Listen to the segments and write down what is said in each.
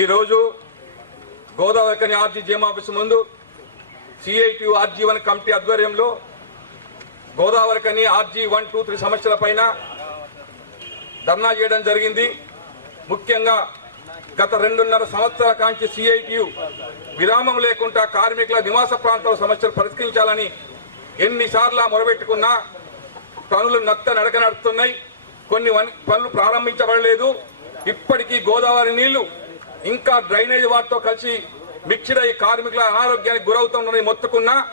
ఈరోజు Godavari RG GM office ముందు RG one committee ఆధ్వర్యంలో గోదావరి కని ఆర్జీ వన్ టూ త్రీ సమస్యల పైన ధర్నా చేయడం జరిగింది. ముఖ్యంగా గత రెండున్నర సంవత్సరాల కాంచి సిఐటియు విరామం లేకుండా కార్మికుల నివాస ప్రాంతాల సమస్యలు పరిష్కరించాలని ఎన్నిసార్లు మొరబెట్టుకున్నా పనులు నత్త నడక నడుస్తున్నాయి కొన్ని వన్- పనులు ప్రారంభించబడలేదు. ఇప్పటికీ గోదావరి నీళ్ళు ఇంకా డ్రైనేజ్ వాటితో కలిసి మిక్స్డ్ అయ్యి కార్మికుల అనారోగ్యానికి గురవుతుందని మొత్తుకున్నా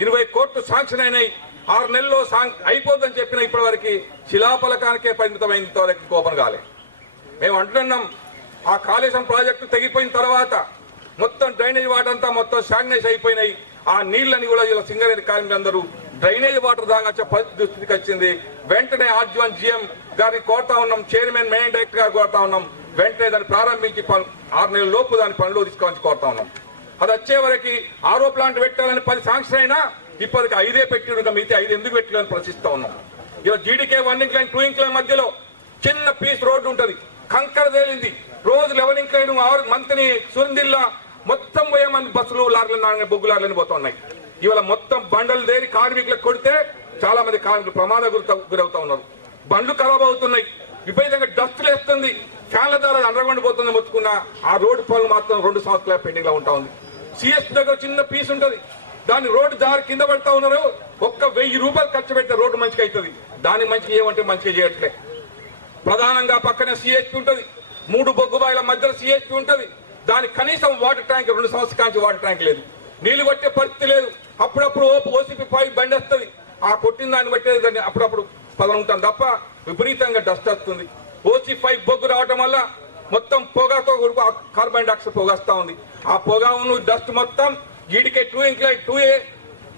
ఇరవై కోట్లు శాంక్షన్ అయినాయి. ఆరు నెలల్లో అయిపోద్దని చెప్పిన ఇప్పటి వరకు శిలాఫలకానికే పరిమితమైంది ఇంతవరకు కోపం కాలే. మేము అంటున్నాం ఆ కాళేశ్వరం ప్రాజెక్టు తెగిపోయిన తర్వాత మొత్తం డ్రైనేజ్ వాటంతా మొత్తం శాంగ్నైజ్ అయిపోయినాయి. ఆ నీళ్ళని కూడా ఇలా సింగరేణి కార్మికులందరూ డ్రైనేజ్ వాటర్ దాకా పరిస్థితికి వచ్చింది. వెంటనే ఆర్జీవన్ జిఎం గారిని కోరుతా ఉన్నాం. చైర్మన్ మెయిన్ డైరెక్టర్ గారు కోరుతా ఉన్నాం. వెంటనే దాన్ని ప్రారంభించి ఆరు నెలల లోపు దాని పనిలో తీసుకోవాలని కోరుతా ఉన్నాం. అది వచ్చే వరకు ఆరో ప్లాంట్ పెట్టాలని పది శాంక్షన్ అయినా ఇప్పటికి ఐదే పెట్టి ఇంకా మిగతా ఐదు ఎందుకు పెట్టాలని ప్రశ్నిస్తా ఉన్నాం. ఇలా GDK one incline two incline మధ్యలో చిన్న పీస్ రోడ్డు ఉంటుంది. కంకర తేలింది. రోజు లెవెన్ ఇంక్లైన్ ఆరు మంత్ని సురందిల్లా మొత్తం పోయే మంది బస్సులు లారీలు నాన్న బొగ్గు లారీలను పోతున్నాయి ఇవాళ మొత్తం బండలు దేరి కార్మికులకు కొడితే చాలా మంది కార్మికులు ప్రమాద గురవుతా- ఉన్నారు. బండ్లు ఖరాబ్ అవుతున్నాయి. విపరీతంగా డస్ట్ లేస్తుంది. ఫ్యాన్ల ద్వారా అండర్గ్రౌండ్ పోతుంది మొత్తుకున్న ఆ రోడ్డు పనులు మాత్రం రెండు సంవత్సరాల పెండింగ్లో ఉంటా ఉంది. సిఎస్ దగ్గర చిన్న పీస్ ఉంటది. దాని రోడ్డు దారి కింద పడతా ఉన్నారు. ఒక్క వెయ్యి రూపాయలు ఖర్చు పెడితే రోడ్డు మంచిగా అవుతుంది దాన్ని మంచిగా ఏమంటే మంచిగా చేయట్లే. ప్రధానంగా పక్కన సిహెచ్పి ఉంటుంది. మూడు బొగ్గుబాయిల మధ్యలో సిహెచ్పి ఉంటుంది. దానికి కనీసం వాటర్ ట్యాంక్ రెండు సంవత్సరాల నుంచి వాటర్ ట్యాంక్ లేదు. నీళ్ళు పట్టే పరిస్థితి లేదు. అప్పుడప్పుడు ఓసీపీ పైప్ బండి వస్తుంది. ఆ కొట్టిన దాన్ని బట్టే దాన్ని అప్పుడప్పుడు పదం ఉంటాం తప్ప విపరీతంగా డస్ట్ వస్తుంది. ఓసీ పైప్ బొగ్గు రావటం వల్ల మొత్తం పొగతో కూడుకు ఆ కార్బన్ డైఆక్సైడ్ పొగ వస్తా ఉంది. ఆ పొగ డస్ట్ మొత్తం జీడికే టూ ఇంక్లైడ్ టూ ఏ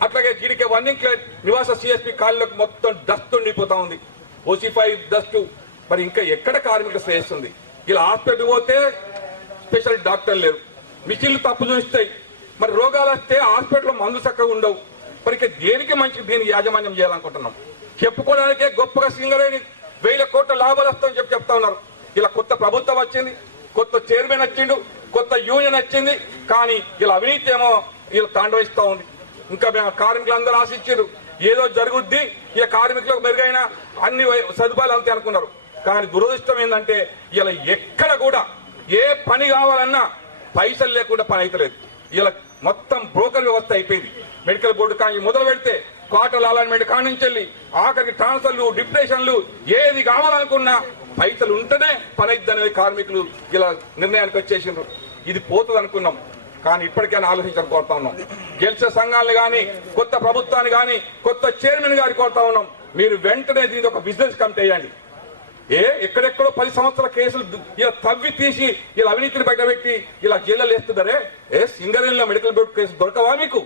అట్లాగే జీడికే వన్ ఇంక్లైడ్ నివాస సిఎస్పి కాళ్ళకు మొత్తం డస్ట్ ఉండిపోతా ఉంది. ఓసీ ఫైవ్ డస్ట్ మరి ఇంకా ఎక్కడ కార్మిక శ్రేయస్తుంది ఇలా హాస్పిటల్ పోతే స్పెషల్ డాక్టర్ లేరు. మిషన్లు తప్పు చూస్తాయి మరి రోగాలు వస్తే హాస్పిటల్లో మందు చక్కగా ఉండవు. మరి ఇక దేనికి మంచి దీనికి యాజమాన్యం చేయాలనుకుంటున్నాం? చెప్పుకోవడానికే గొప్పగా సింగరేణి వేల కోట్ల లాభాలు వస్తాయని చెప్పి చెప్తా ఉన్నారు. ఇలా కొత్త ప్రభుత్వం వచ్చింది కొత్త చైర్మన్ వచ్చిండు కొత్త యూనియన్ వచ్చింది కానీ ఇలా అవినీతి ఏమో ఇలా తాండవిస్తూ ఉంది. ఇంకా మేము కార్మికులందరూ ఆశించారు ఏదో జరుగుద్ది ఇక కార్మికులకు మెరుగైన అన్ని సదుపాయాలు అంతే అనుకున్నారు. కానీ దురదృష్టం ఏంటంటే ఇలా ఎక్కడ కూడా ఏ పని కావాలన్నా పైసలు లేకుండా పని అయితలేదు. ఇలా మొత్తం బ్రోకర్ వ్యవస్థ అయిపోయింది. మెడికల్ బోర్డు కానీ మొదలు పెడితే క్వార్టర్ అలైన్మెంట్ కానించెల్లి ఆఖరికి ట్రాన్స్ఫర్లు డిప్రెషన్లు ఏది కావాలనుకున్నా పైసలు ఉంటేనే పని కార్మికులు ఇలా నిర్ణయానికి వచ్చేసిండ్రు. ఇది పోతుంది అనుకున్నాం కానీ ఇప్పటికైనా ఆలోచించాలని కోరుతా ఉన్నాం. గెలిచే సంఘాలను కానీ కొత్త ప్రభుత్వాన్ని కానీ కొత్త చైర్మన్ గారి కోరుతా ఉన్నాం. మీరు వెంటనే దీనికి ఒక బిజినెస్ కమిటీ వేయండి ఏ? ఎక్కడెక్కడో పది సంవత్సరాల కేసులు ఇలా తవ్వి తీసి ఇలా అవినీతిని బయటపెట్టి ఇలా జైల్లో వేస్తున్నారే? ఏ సింగరేణిలో మెడికల్ బోర్డు కేసు దొరకవా మీకు?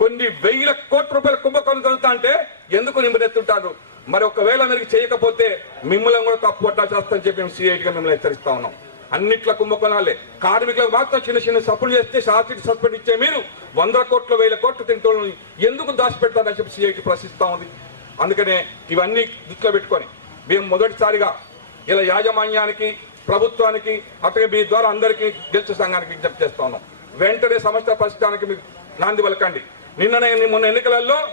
కొన్ని వెయ్యిల కోట్ల రూపాయల కుంభకోణం జరుగుతా అంటే ఎందుకు నిమ్మరెత్తుంటారు మరి ఒకవేళ మీరు చేయకపోతే మిమ్మల్ని కూడా తప్పు పట్టా చెప్పి మేము సిఐటిగా మిమ్మల్ని హెచ్చరిస్తా ఉన్నాం. అన్నిట్ల కుంభకోణాలే. కార్మికులకు మాత్రం చిన్న చిన్న సప్పులు చేస్తే శాస్త్రి సస్పెండ్ ఇచ్చే మీరు వందల కోట్ల వేల కోట్లు తింటూ ఎందుకు దాచిపెడతారని చెప్పి సిఐటి ప్రశ్నిస్తా ఉంది. అందుకనే ఇవన్నీ దృష్టిలో పెట్టుకొని మేము మొదటిసారిగా ఇలా యాజమాన్యానికి ప్రభుత్వానికి అట్లాగే మీ ద్వారా అందరికీ గెలుచు సంఘానికి విజ్ఞప్తి చేస్తా ఉన్నాం. వెంటనే సమస్య పరిష్కారానికి మీకు నాంది పలకండి. నిన్ననే మొన్న ఎన్నికలలో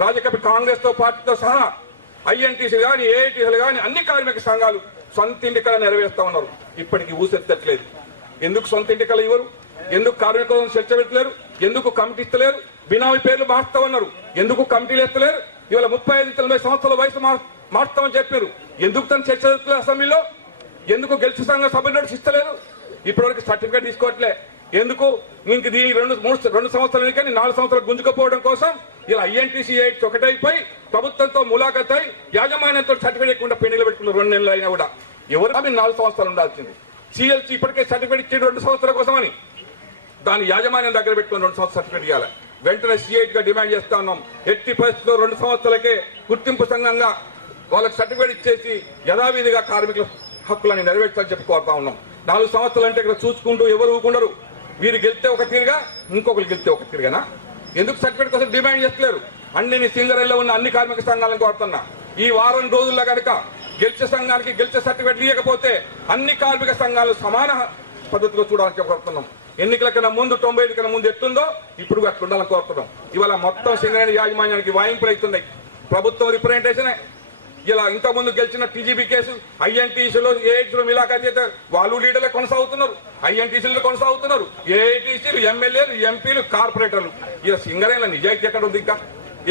రాజకీయ కాంగ్రెస్తో పార్టీతో సహా ఐఎన్టీసీలు కానీ ఏఐటీసీలు కానీ అన్ని కార్మిక సంఘాలు సొంత ఎన్నికలు నెరవేరుస్తా ఉన్నారు. ఇప్పటికి ఊసెత్తట్లేదు. ఎందుకు సొంత ఎన్నికలు ఇవ్వరు? ఎందుకు కార్మికులను చర్చ పెట్టలేరు ఎందుకు కమిటీ ఇస్తలేరు? బినామీ పేర్లు మార్స్తా ఉన్నారు. ఎందుకు కమిటీలు ఎత్తలేరు? ఇవాళ ముప్పై ఐదు నలభై సంవత్సరాల వయసు మార్- మార్చుతామని చెప్పారు ఎందుకు తను చర్చ జరుగుతలేదు అసెంబ్లీలో? ఎందుకు గెలుచు సంఘ సభ్యులు నడిచిస్తలేదు ఇప్పటివరకు సర్టిఫికేట్ తీసుకోవట్లే. ఎందుకు? ఇంక దీని రెండు మూడు రెండు సంవత్సరాలు కానీ నాలుగు సంవత్సరాలు గుంజుకపోవడం కోసం ఇలా ఐఎన్టీసీ ఎయిట్స్ ఒకటైపోయి ప్రభుత్వంతో ములాఖత్ అయి యాజమాన్యంతో సర్టిఫికేట్ ఇవ్వకుండా పెళ్ళిలో పెట్టుకున్న రెండు నెలలు అయినా కూడా ఎవరు ఆమె నాలుగు సంవత్సరాలు ఉండాల్సింది. సిఎల్సి ఇప్పటికే సర్టిఫికేట్ ఇచ్చి రెండు సంవత్సరాల కోసమని. దాని యాజమాన్యం దగ్గర పెట్టుకుని రెండు సంవత్సరాలు సర్టిఫికేట్ ఇవ్వాలి వెంటనే సిఐటిగా డిమాండ్ చేస్తా ఉన్నాం. ఎట్టి పరిస్థితుల్లో రెండు సంవత్సరాలకే గుర్తింపు సంఘంగా వాళ్ళకి సర్టిఫికేట్ ఇచ్చేసి యథావిధిగా కార్మికుల హక్కులని నెరవేర్చాలని చెప్పి కోరుతా ఉన్నాం. నాలుగు సంవత్సరాలు అంటే ఇక్కడ చూసుకుంటూ ఎవరు ఊకుండరు వీరు గెలిస్తే ఒక తీరుగా ఇంకొకరు గెలిస్తే ఒక తీరుగానా? ఎందుకు సర్టిఫికేట్ కోసం డిమాండ్ చేస్తలేరు? అన్ని సింగరేలో ఉన్న అన్ని కార్మిక సంఘాలను కోరుతున్నా. ఈ వారం రోజుల్లో కనుక గెలిచే సంఘానికి గెలిచే సర్టిఫికేట్ ఇవ్వకపోతే అన్ని కార్మిక సంఘాలు సమాన పద్ధతిలో చూడాలని కోరుతున్నాం. ఎన్నికల కన్నా ముందు తొంభై ఐదు కన్నా ముందు ఎట్లుందో ఇప్పుడు అట్లా ఉండాలని కోరుతున్నాం. ఇవాళ మొత్తం సింగరేణి యాజమాన్యానికి వాయింపులు అవుతున్నాయి. ప్రభుత్వం రిప్రజెంటేషన్ ఇలా ఇంతకుముందు ముందు గెలిచిన టీజీబీ కేసు ఐఎన్టీసీలో ఏఐటీలో మిలాఖా చేత వాళ్ళు లీడర్లే కొనసాగుతున్నారు. ఐఎన్టీసీలు కొనసాగుతున్నారు. ఏఐటీసీలు ఎమ్మెల్యేలు ఎంపీలు కార్పొరేటర్లు. ఇలా సింగరేణిల నిజాయితీ ఎక్కడ ఉంది ఇంకా?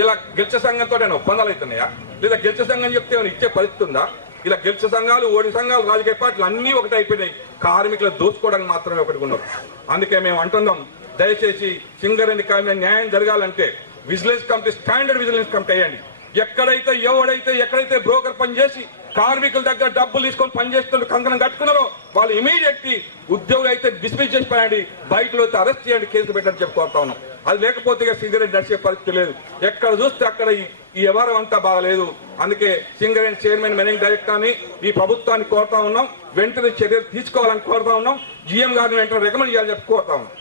ఇలా గెలిచే సంఘంతో ఒప్పందాలు అవుతున్నాయా? లేదా గెలిచే సంఘం చెప్తే ఇచ్చే పరిస్థితి ఉందా? ఇలా గెలిచే సంఘాలు ఓడి సంఘాలు రాజకీయ పార్టీలు అన్ని ఒకటి అయిపోయినాయి. కార్మికులు దోచుకోవడానికి మాత్రమే ఒకటి ఉన్నారు. అందుకే మేము అంటున్నాం దయచేసి సింగరేణి కార్మిక న్యాయం జరగాలంటే vigilance committee standard vigilance committee అయ్యండి ఎక్కడైతే ఎవడైతే ఎక్కడైతే బ్రోకర్ పనిచేసి కార్మికుల దగ్గర డబ్బులు తీసుకొని పనిచేస్తున్న కంకణం కట్టుకున్నారో వాళ్ళు ఇమీడియట్ ఉద్యోగులు అయితే డిస్మిస్ చేసి పోయండి బయటలో అయితే అరెస్ట్ చేయండి కేసు పెట్టని చెప్పుకోతా ఉన్నాం. అది లేకపోతే ఇక సింగరేణి నడిచే పరిస్థితి లేదు. ఎక్కడ చూస్తే అక్కడ ఈ- ఈ వ్యవహారం అంతా బాగలేదు. అందుకే సింగరేణి చైర్మన్ మేనేజింగ్ డైరెక్టర్ అని ఈ ప్రభుత్వాన్ని కోరుతా ఉన్నాం. వెంటనే చర్యలు తీసుకోవాలని కోరుతా ఉన్నాం. జీఎం గారిని వెంటనే రికమెండ్ చేయాలని చెప్పి కోరుతా ఉన్నాం.